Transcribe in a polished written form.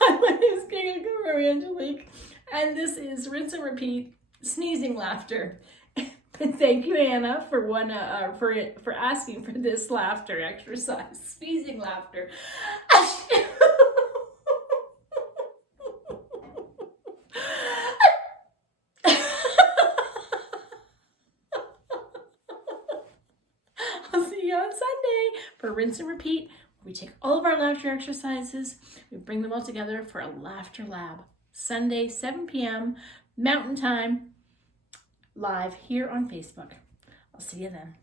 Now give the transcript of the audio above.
Hi, my name is Gary Angelique, and this is Rinse and Repeat Sneezing Laughter. And thank you, Anna, for for asking for this laughter exercise, sneezing laughter. I'll see you on Sunday for Rinse and Repeat. We take all of our laughter exercises, we bring them all together for a laughter lab. Sunday, 7 p.m. Mountain Time, live here on Facebook. I'll see you then.